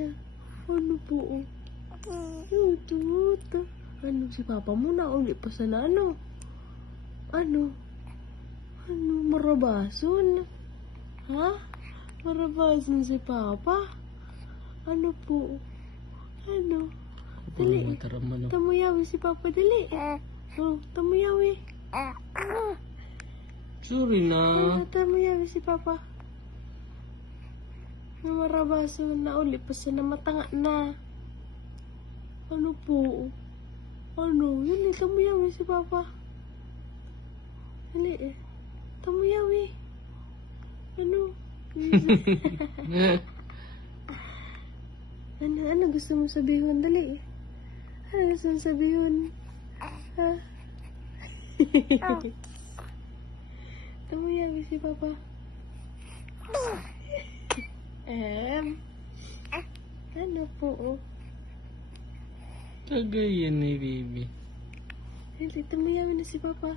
na. Ano po? Ito. Ano si Papa mo na uli pa sa ano? Ano? Marabason? Ha? Marabason si Papa? Ano po? Ano? Dali. Tamuyawi si Papa, dali. Oh, tamuyawi. Sorry na. Tamuyawi si Papa. Marabason na uli pa sa namatanga na. Ano po? Ano? Yun eh, tamuyawi si Papa. Dali eh. Tamuyawi. Ano? Ano gusto mo sabihin? Dali eh. Ano gusto mo sabihin? Ha? Tamuyawi si Papa. Ano po? Kagaya ni baby. Dali, tamuyawi na si Papa.